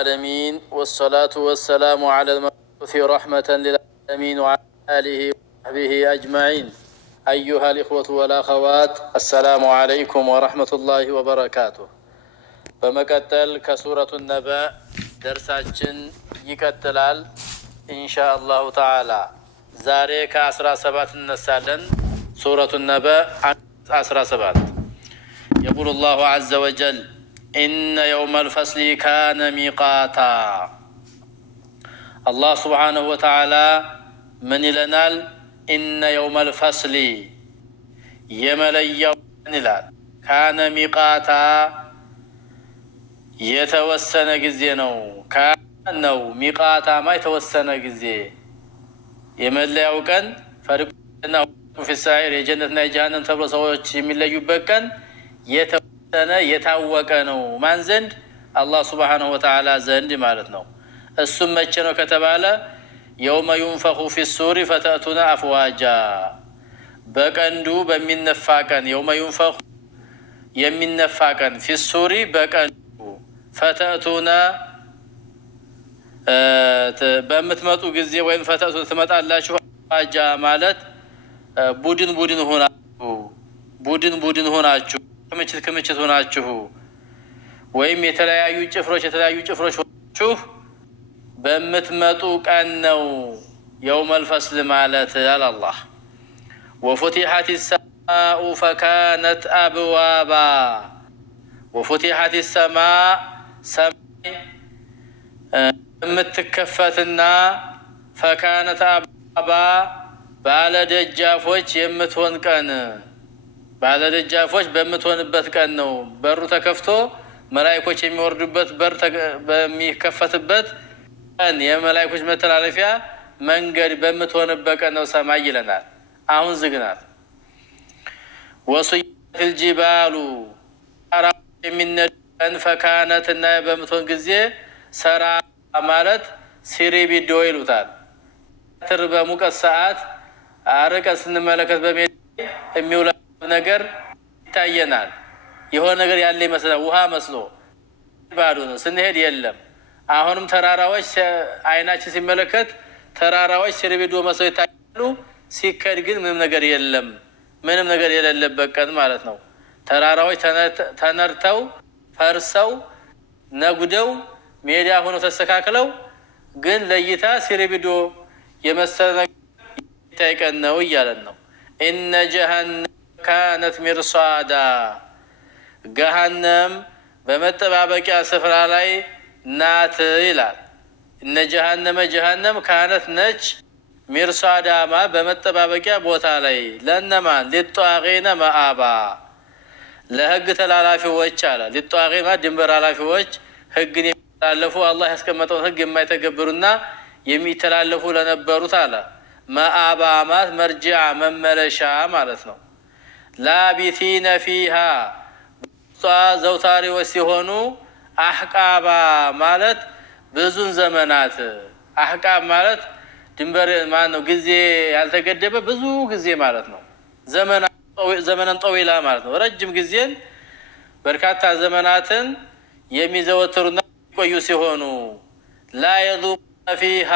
العالمين والصلاة والسلام على المبعوث رحمة للعالمين وعلى آله وصحبه أجمعين. أيها الإخوة والأخوات، السلام عليكم ورحمة الله وبركاته. بمكتل كسورة النبأ درساتችን ይቀጥላል إن شاء الله تعالى. ዛሬ ከ17 እንነሳለን። سورة النبأ 17 يقول الله عز وجل: إن يوم الفصل كان ميقاتا. الله سبحانه وتعالى من لنال إن يوم الفصل يملي كان ميقاتا يتوسن جزينو كانو ميقاتا ما يتوسن جزي يملي وكان فرقنا في السائر جنة جهنم تبرو سويت يملي يبكن የታወቀ ነው። ማን ዘንድ? አላህ ሱብሓነሁ ወተዓላ ዘንድ ማለት ነው። እሱም መቼ ነው ከተባለ የውመ ዩንፈኹ ፊሱሪ ፈተእቱነ አፍዋጃ፣ በቀንዱ በሚነፋ ቀን። የውመ ዩንፈኹ የሚነፋ ቀን፣ ፊሱሪ በቀንዱ፣ ፈተእቱነ በምትመጡ ጊዜ ወይም ፈተእቱነ ትመጣላችሁ። አፍዋጃ ማለት ቡድን ቡድን ሆናችሁ ክምችት ሆናችሁ ወይም የተለያዩ ጭፍሮች ሆናችሁ በምትመጡ ቀን ነው የውመል ፈስል ማለት አለ አላህ። ወፉቲሐት ሰማኡ ፈካነት አብዋባ፣ ወፉቲሐት ሰማእ ሰማይ የምትከፈትና ፈካነት አብዋባ ባለደጃፎች የምትሆን ቀን፣ ባለደጃፎች በምትሆንበት ቀን ነው። በሩ ተከፍቶ መላእክቶች የሚወርዱበት በር በሚከፈትበት ቀን፣ የመላእክቶች መተላለፊያ መንገድ በምትሆንበት ቀን ነው ሰማይ ይለናል። አሁን ዝግ ናት። ወሱይረቲል ጂባሉ የሚነዱ ቀን፣ ፈካነት እና በምትሆን ጊዜ ሰራ ማለት ሲሪቢዶ ይሉታል። ትር በሙቀት ሰዓት አርቀን ስንመለከት በሜዳ የሚውላ ነገር ይታየናል። የሆነ ነገር ያለ ይመስላል፣ ውሃ መስሎ ባዶ ነው። ስንሄድ የለም። አሁንም ተራራዎች አይናችን ሲመለከት ተራራዎች ሲርቢዶ መስሎ ይታያሉ። ሲከድ ግን ምንም ነገር የለም። ምንም ነገር የሌለበት ቀን ማለት ነው። ተራራዎች ተነርተው ፈርሰው ነጉደው ሜዳ ሆነው ተስተካክለው ግን ለይታ ሲርቢዶ የመሰለ ነገር ይታይ ቀን ነው እያለን ነው። ኢነ ጀሃነም ካነት ሚርሳዳ፣ ገሃነም በመጠባበቂያ ስፍራ ላይ ናት ይላል። እነ ጀሃነም ካነት ነች፣ ሚርሳዳማ በመጠባበቂያ ቦታ ላይ ለነማን? ሊጧቂነ መአባ፣ ለህግ ተላላፊዎች አለ። ሊጧቂማ ድንበር ኃላፊዎች፣ ህግን የሚተላለፉ አላህ ያስቀመጠውን ህግ የማይተገብሩና የሚተላለፉ ለነበሩት አለ። መአባ ማለት መርጂዓ መመለሻ ማለት ነው። ላቢቲነ ፊሃ ዘውታሪዎች ሲሆኑ፣ አሕቃባ ማለት ብዙን ዘመናት። አሕቃብ ማለት ድንበር ማለት ነው፣ ጊዜ ያልተገደበ ብዙ ጊዜ ማለት ነው። ዘመነን ጠዊላ ማለት ነው። ረጅም ጊዜን በርካታ ዘመናትን የሚዘወትሩና የሚቆዩ ሲሆኑ፣ ላ የዙቁነ ፊሃ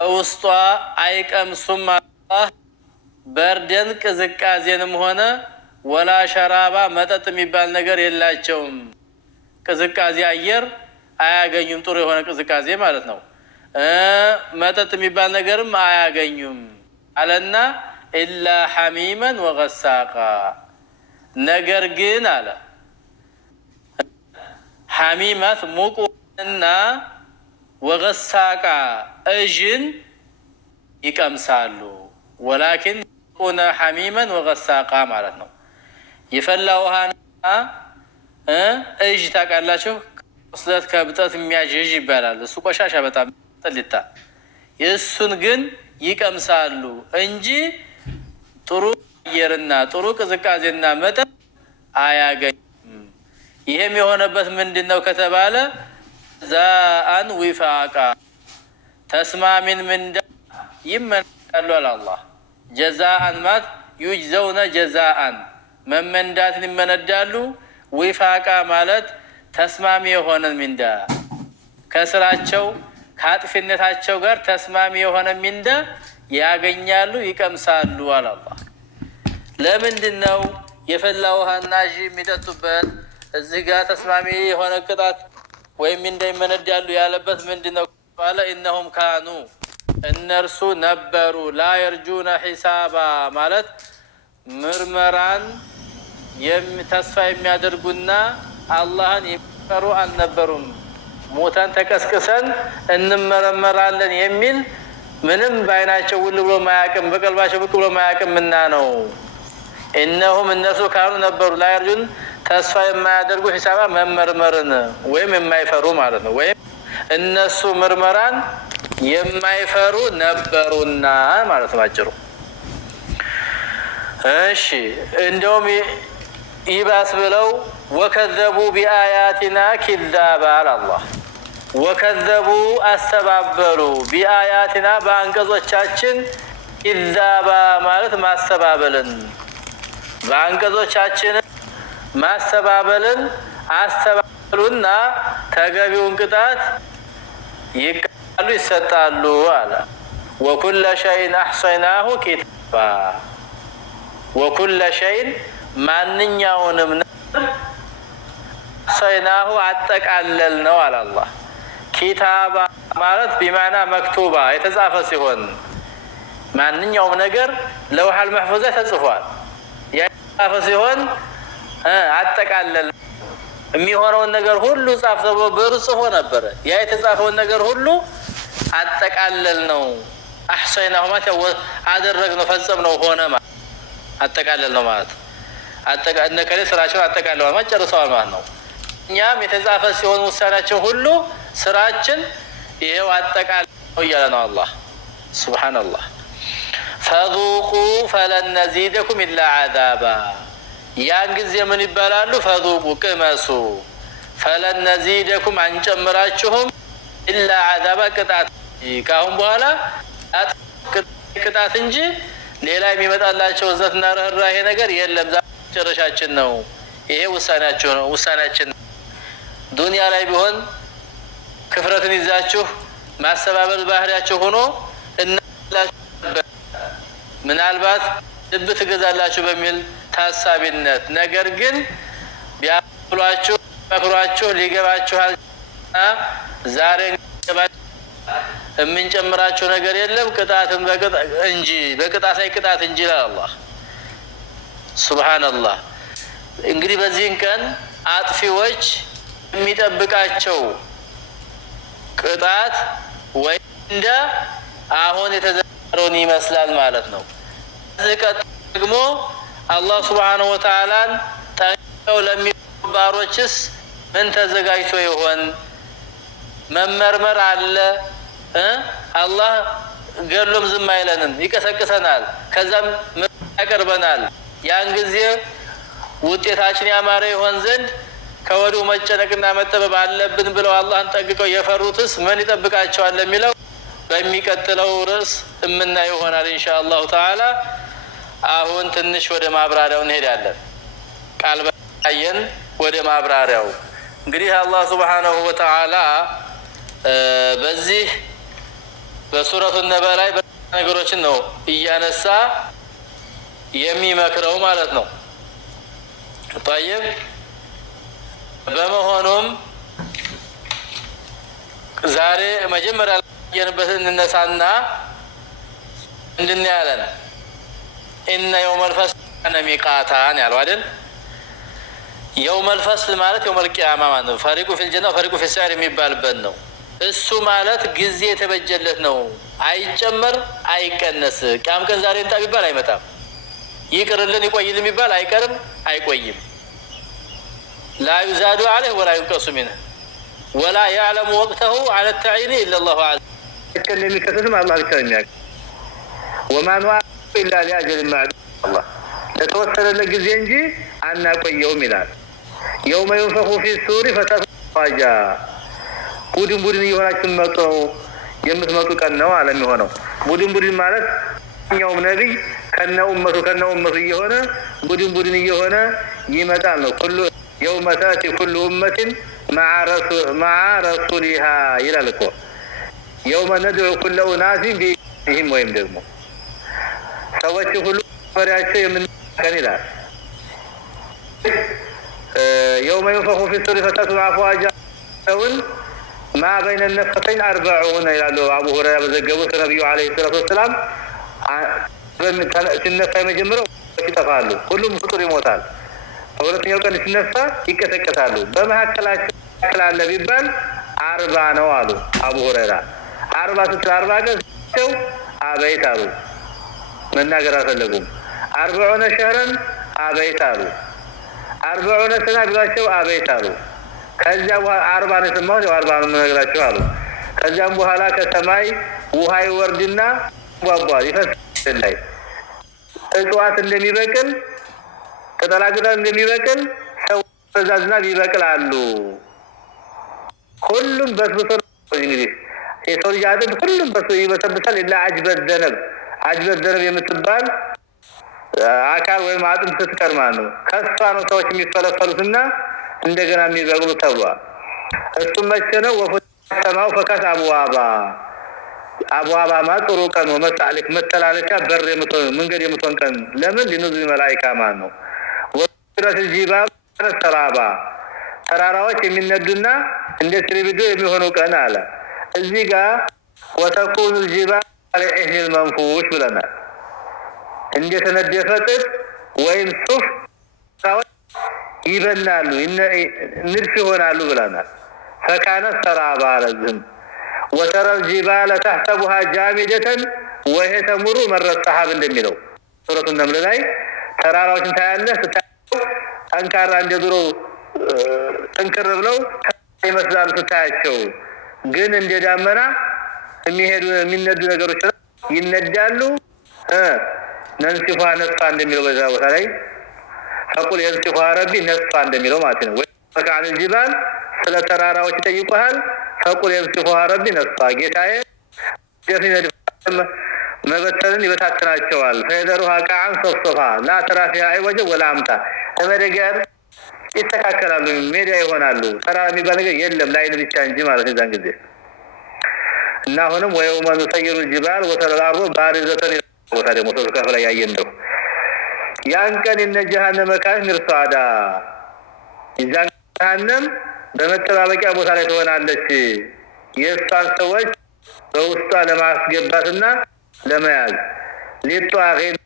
ውስጧ አይቀምሱም አላህ በርደን ቅዝቃዜንም ሆነ ወላ ሸራባ መጠጥ የሚባል ነገር የላቸውም። ቅዝቃዜ አየር አያገኙም፣ ጥሩ የሆነ ቅዝቃዜ ማለት ነው። መጠጥ የሚባል ነገርም አያገኙም አለና ኢላ ሐሚመን ወገሳቃ፣ ነገር ግን አለ ሐሚማት ሙቁና ወገሳቃ እዥን ይቀምሳሉ። ወላኪን ቁነ ሐሚመን ወገሳቃ ማለት ነው። የፈላ ውሃና እዥ ታውቃላችሁ፣ ቁስለት ከብጠት የሚያዥ ይባላል። እሱ ቆሻሻ በጣም ጥልታ፣ የእሱን ግን ይቀምሳሉ እንጂ ጥሩ አየርና ጥሩ ቅዝቃዜና መጠጥ አያገኙም። ይሄም የሆነበት ምንድን ነው ከተባለ ዛአን ዊፋቃ፣ ተስማሚን ምንዳ ይመናሉ አለ አላህ። ጀዛአን ማለት ዩጅዘውነ ጀዛአን መመንዳትን ይመነዳሉ። ዊፋቃ ማለት ተስማሚ የሆነ ምንዳ ከስራቸው ከአጥፊነታቸው ጋር ተስማሚ የሆነ ሚንዳ ያገኛሉ ይቀምሳሉ አለ አላህ። ለምንድን ነው የፈላ ውሃና ጂ የሚጠጡበት እዚህ ጋር ተስማሚ የሆነ ቅጣት ወይም ሚንዳ ይመነዳሉ ያለበት ምንድን ነው ባለ ኢነሁም ካኑ እነርሱ ነበሩ ላ የርጁነ ሒሳባ ማለት ምርመራን ተስፋ የሚያደርጉና አላህን የሚፈሩ አልነበሩም። ሞተን ተቀስቅሰን እንመረመራለን የሚል ምንም በአይናቸው ውል ብሎ ማያቅም በቀልባቸው ብቅ ብሎ ማያቅምና ነው። እነሁም እነሱ ካኑ ነበሩ ላ የርጁን ተስፋ የማያደርጉ ሒሳባ መመርመርን ወይም የማይፈሩ ማለት ነው። ወይም እነሱ ምርመራን የማይፈሩ ነበሩና ማለት ነው አጭሩ። እሺ እንደውም ይባስ ብለው ወከዘቡ ቢአያቲና ኪዛባ አላህ ወከዘቡ አስተባበሉ ቢአያቲና በአንቀጾቻችን ኪዛባ ማለት ማስተባበልን በአንቀጾቻችን ማስተባበልን አስተባበሉና ተገቢውን ቅጣት ይቀጣሉ ይሰጣሉ አለ። ወኩለ ሸይን አሕሰይናሁ ኪታባ ወኩለ ሸይን ማንኛውንም ነገር አሕሰይናሁ አጠቃለል ነው አለ አላህ። ኪታባ ማለት ቢማዕና መክቱባ የተጻፈ ሲሆን ማንኛውም ነገር ለውሐል መሕፉዝ ላይ ተጽፏል። የተጻፈ ሲሆን አጠቃለል የሚሆነውን ነገር ሁሉ ጻፍ ተብሎ ብዕር ጽፎ ነበረ። ያ የተጻፈውን ነገር ሁሉ አጠቃለል ነው። አሕሰይናሁ ማለት አደረግነው ፈጸምነው ሆነ ማለት አጠቃለል ነው ማለት እነከሌ ስራቸውን አጠቃለዋል ማለት ጨርሰዋል ማለት ነው። እኛም የተጻፈ ሲሆን ውሳኔያችን ሁሉ ስራችን ይሄው አጠቃለል ነው እያለ ነው አላህ ሱብሓነላህ። ፈዙቁ ፈለን ነዚደኩም ኢላ ዓዛባ ያን ጊዜ ምን ይባላሉ? ፈዙቁ ቅመሱ ፈለን ነዚደኩም አንጨምራችሁም ኢላ ዓዛባ ቅጣት ካሁን በኋላ ቅጣት እንጂ ሌላ የሚመጣላቸው እዘትና ርህራሄ ነገር የለም። መጨረሻችን ነው። ይሄ ውሳኔያችን ነው። ዱንያ ላይ ቢሆን ክፍረትን ይዛችሁ ማስተባበል ባህሪያችሁ ሆኖ ምናልባት ልብ ትገዛላችሁ በሚል ታሳቢነት ነገር ግን ቢያብሏችሁ መክሯችሁ ሊገባችኋል። ዛሬ የምንጨምራችሁ ነገር የለም ቅጣትን እንጂ በቅጣት ላይ ቅጣት እንጂ ይላል አላህ ሱብሃነላህ። እንግዲህ በዚህን ቀን አጥፊዎች የሚጠብቃቸው ቅጣት ወይ እንደ አሁን የተዘረረውን ይመስላል ማለት ነው። እዚህ ቀጥሎ ደግሞ አላህ ሱብሃነሁ ወተዓላን ጠንቅቀው ለሚጠብቁ ባሮችስ ምን ተዘጋጅቶ ይሆን? መመርመር አለ። አላህ ገሎም ዝም አይለንም፣ ይቀሰቅሰናል፣ ከዛም ያቀርበናል። ያን ጊዜ ውጤታችን ያማረ ይሆን ዘንድ ከወዲሁ መጨነቅና መጠበብ አለብን ብለው አላህን ጠንቅቀው የፈሩትስ ምን ይጠብቃቸዋል ለሚለው በሚቀጥለው ርዕስ የምናየው ይሆናል ኢንሻአላሁ ተዓላ። አሁን ትንሽ ወደ ማብራሪያው እንሄዳለን። ቃል በቃየን ወደ ማብራሪያው እንግዲህ አላህ ሱብሓነሁ ወተዓላ በዚህ በሱረቱ ነበ ላይ ነገሮችን ነው እያነሳ የሚመክረው ማለት ነው። طيب በመሆኑም ዛሬ መጀመሪያ ያየንበትን እንነሳና ምንድነው ያለን? ኢነ የውመል ፈስል ካነ ሚቃታን ያለው አይደል? የውመል ፈስል ማለት የውመል ቂያማ ማለት ነው። ፈሪቁ ፊል ጀና ፈሪቁ ፊል ሰዒር የሚባልበት ነው። እሱ ማለት ጊዜ የተበጀለት ነው። አይጨመር አይቀነስ። ቂያም ቀን ዛሬ እንጣ ቢባል አይመጣም። ይቅርልን ይቆይልን ቢባል አይቀርም አይቆይም። ላ ዩዛዱ ዐለይሂ ወላ ዩንቀሱ ሚንሁ ወላ ያዕለሙ ወቅተሁ ዐለ ተዕይኒ ኢላ አላሁ ዐዘ ወጀል የሚከሰትም አላህ ብቻ ነው የሚያውቅ። ወማ ኑአኺሩሁ ኢላ ሊአጀሊን መዕዱድ አላህ ለተወሰነለት ጊዜ እንጂ አናቆየውም ይላል። የውመ ዩንፈኹ ፊሱሪ ፈተስማዑ ቡድን ቡድን እየሆናችሁ የምትመጡ ቀን ነው አለ የሚሆነው። ቡድን ማለት ኛውም ነቢይ ከነ ኡመቱ እየሆነ ቡድን እየሆነ ይመጣል ነው። ኩሉ የውመ ተእቲ ኩሉ ኡመትን مع رسولها إلى لكو يوم ندعو كل أناس بهم وهم دقمو سوى كل مرياشي من كان إلى يوم ينفخ في السور فتسمع أفواجا ما بين النفختين 40 إلى أبو هريرة بزقبوس النبي عليه الصلاة والسلام ሲነሳ የመጀመሪያው ይጠፋሉ። ሁሉም ፍጡር ይሞታል። ሁለተኛው ቀን ሲነሳ ይቀሰቀሳሉ። በመካከላቸው ስላለ ቢባል 40 ነው አሉ አቡ ሁረይራ። 40 ቀን ሲቸው አበይት አሉ። መናገር አልፈለጉም። 40 ሸህረን አበይት አሉ። 40 ሰና ብላቸው አበይት አሉ። ከዚያ በኋላ 40 ነው የሰማሁት 40 ነው የምነግራቸው አሉ። ከዚያም በኋላ ከሰማይ ውሃ ይወርድና ቧቧል ይፈሳል ላይ እጽዋት እንደሚበቅል ቅጠላቅጠል እንደሚበቅል ሰው በዛዝናብ ይበቅላሉ። ሁሉም በስብሶ እንግዲህ የሰው ልጅ አጥንት ሁሉም በስብሶ ይበሰብሳል። ኢላ አጅበት ዘነብ የምትባል አካል ወይም አጥንት ስትቀር ማለት ነው። ከሷ ነው ሰዎች የሚፈለፈሉትና እንደገና የሚበቅሉ ተብሏል። እሱም መቼ ነው? ወፈሰማው ፈከስ አብዋባ ጥሩ ቀን ነው። መሳለክ መተላለፊያ በር መንገድ የምትሆን ቀን ለምን ሊኑዙ መላእክት ማን ነው? ወረስ ጂባብ ተራባ ተራራዎች የሚነዱና እንደ ትሪቢዶ የሚሆኑ ቀን አለ። እዚህ ጋር ወተኩኑ ጂባብ አለይሂ መንፉሽ ብለናል። እንደ ተነደፈ ጥጥ ወይም ሱፍ ይበላሉ ንድፍ ይሆናሉ ብለናል። ፈካነ ተራባ ለዝም وترى الجبال تحسبها جامدة وهي تمر مر السحاب እንደሚለው ሱረቱ ነምል ላይ ተራራዎችን ታያለህ አንካራ እንደድሮ ጠንከር ብለው ይመስላሉ ስታያቸው፣ ግን እንደ ዳመና የሚነዱ ነገሮች ይነዳሉ። ነንሲፋ ነስፋ እንደሚለው በዛ ቦታ ላይ ፈቁል የንሲፋ ረቢ ነስፋ እንደሚለው ማለት ነው። ወካን الجبال ስለ ተራራዎች ይጠይቁሃል። ፈቁል የንሲፋ ረቢ ነስፋ ጌታዬ ደፍነ መበተንን ይበታተናቸዋል። ፈይደሩሃ ቃዓን ሶፍሶፋ ላ ተራ ፊሃ ዐወጀ ወላ አምታ ተመደገር ይስተካከላሉ፣ ሜዳ ይሆናሉ። ተራራ የሚባል ነገር የለም ላይን ብቻ እንጂ ማለት ነው። ዛን ጊዜ እና አሁንም ወየውመ ኑሰይሩ الجبال وترى الأرض بارزة ቦታ ደግሞ ተከፈለ ላይ ያየንደው ያን ቀን እነ ጀሃነም ካን ምርሳዳ ይዛን ጀሃነም በመጠባበቂያ ቦታ ላይ ትሆናለች። የእሷን ሰዎች በውስጧ ለማስገባትና ለመያዝ ሊጧሪን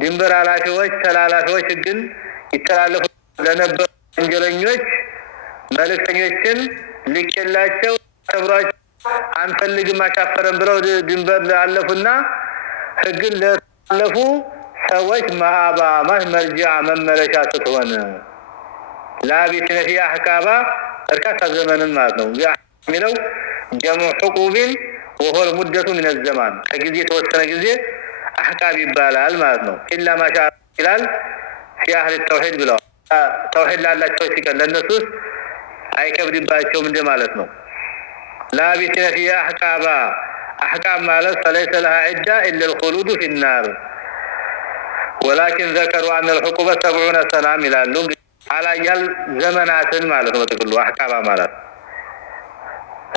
ድንበር አላፊዎች ተላላፊዎች ግን ይተላለፉ ለነበሩ ወንጀለኞች መልእክተኞችን ልከላቸው ተብራቸው አንፈልግም አሻፈረን ብለው ድንበር አለፉና ህግን ለተላለፉ ሰዎች ማአባ መርጃ መመለሻ ስትሆን ላቢት ነፊ አህካባ እርካታ ዘመንን ማለት ነው የሚለው ጀምዑ ሑቁቢን وهو المدة من الزمان ከጊዜ ተወሰነ ጊዜ አህካብ ይባላል ማለት ነው። ኢላ ማሻ ይላል في اهل التوحيد ብለው ተውሂድ ላላቸው ሲቀር ለነሱስ አይከብድባቸውም እንደማለት ነው። ላቢት ነፊ አህካባ አህካም ማለት فليس لها عدة الا الخلود في النار ولكن ذكروا ان الحقوبة 70 سنة ይላሉ። አላያል ዘመናትን ማለት ነው። ተቀሉ አህካባ ማለት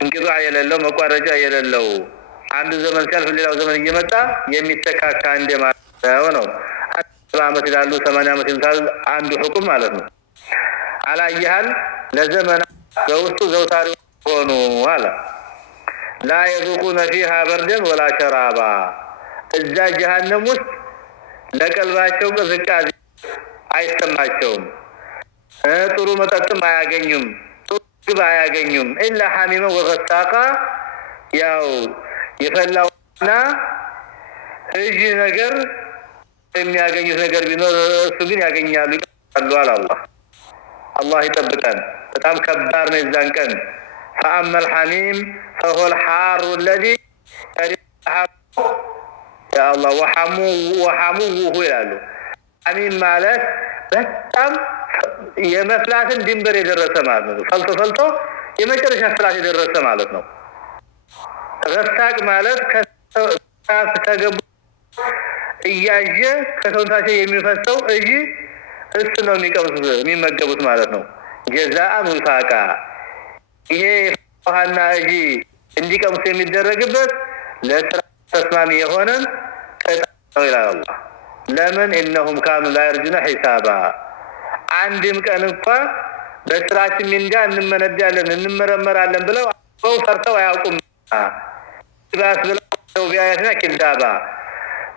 እንግዲህ የሌለው መቋረጫ የሌለው አንድ ዘመን ሲያልፍ ሌላው ዘመን እየመጣ የሚተካካ እንደማለት ነው። 70 ዓመት ይላሉ 80 ዓመት ይላሉ አንዱ ሁክም ማለት ነው። አላያል ለዘመና በውስጡ ዘውታሪ ሆኖ አለ لا يذوقون فيها بردا ولا شرابا እዛ ጀሃነም ውስጥ ለቀልባቸው ቅዝቃዜ አይሰማቸውም። ጥሩ መጠጥም አያገኙም፣ ጥሩ አያገኙም። ኢላ ሐሚመ ወገሳቃ ያው የፈላውና እጅ ነገር የሚያገኙት ነገር ቢኖር እሱ ግን ያገኛሉ ይላሉ አላህ። አላህ ይጠብቀን። በጣም ከባድ ነው የዛን ቀን። فأما الحميم فهو الحار الذي يا الله وحموه ይላሉ። ሐሚም ማለት በጣም የመፍላትን ድንበር የደረሰ ማለት ነው። ፈልቶ የመጨረሻ ፍላት የደረሰ ማለት ነው። ረሳቅ ማለት ከሳፍ ተገቡ እያየ ከሰውነታቸው የሚፈሰው እጂ እሱ ነው የሚመገቡት ማለት ነው። ጀዛአን ውፋቃ ይሄ ውሃና እጂ እንዲቀምሱ የሚደረግበት ለስራ ተስማሚ የሆነን ቅጣት ነው ይላል አላህ። ለምን እነሁም ካኑ ላ የርጁነ ሒሳባ አንድም ቀን እንኳን በስራችን ምንዳ እንመነዳለን እንመረመራለን ብለው ፈርተው አያውቁም። ባስ ብለው ቢያያትና ኪዳባ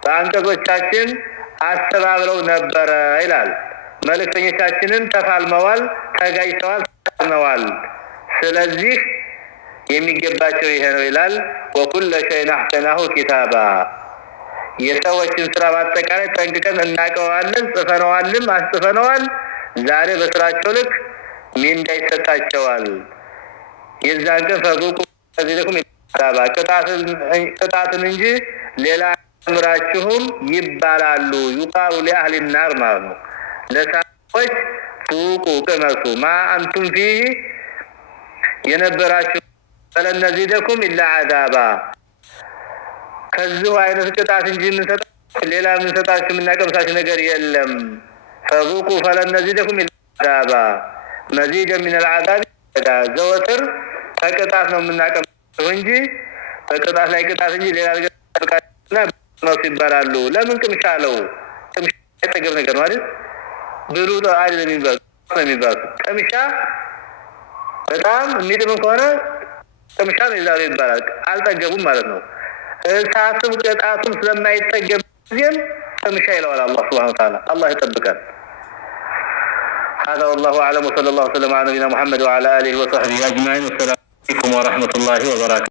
በአንቀጾቻችን አስተባብለው ነበረ ይላል። መልእክተኞቻችንን ተፋልመዋል፣ ተጋጭተዋል፣ ተፋልመዋል። ስለዚህ የሚገባቸው ይሄ ነው ይላል። ወኩለ ሸይን አሕሰናሁ ኪታባ የሰዎችን ስራ በአጠቃላይ ጠንቅቀን እናውቀዋለን፣ ጽፈነዋልም አስጽፈነዋል። ዛሬ በስራቸው ልክ ሚንዳ ይሰጣቸዋል። የዛን ቀን ፈዙቁ ከዚለኩም ኪታባ ቅጣትን እንጂ ሌላ ምራችሁም ይባላሉ። ዩቃሉ ሊአህሊ ናር ማለት ነው። ለሰዎች ሱቁ ቅመሱ ማ አንቱም ፊህ የነበራችሁ ፈለነዚደኩም ኢላ አዛባ ከዚሁ አይነት ቅጣት እንጂ የምንሰጣችሁ ሌላ የምንሰጣችሁ የምናቀምሳችሁ ነገር የለም። ፈዙቁ ፈለነዚደኩም ኢላ አዛባ መዚደ ሚን አልዓዛብ ዘወትር ከቅጣት ነው የምናቀምሳችሁ እንጂ በቅጣት ላይ ቅጣት እንጂ ሌላ ነገር ነው ይባላሉ። ለምን ቅምሻ አለው? ቅምሻ የጠገብ ነገር ነው አይደል? ብሉ አይደል የሚባል ቅምሻ በጣም የሚጥም ከሆነ ቅምሻ ነው ይዛሉ ይባላል። አልጠገቡም ማለት ነው። እሳቱም ቅጣቱም ስለማይጠገብ ጊዜም ቅምሻ ይለዋል አላህ ሱብሓነሁ ወተዓላ። አላህ ይጠብቀን። هذا والله أعلم وصلى الله وسلم على نبينا محمد وعلى آله وصحبه أجمعين والسلام عليكم ورحمة الله وبركاته.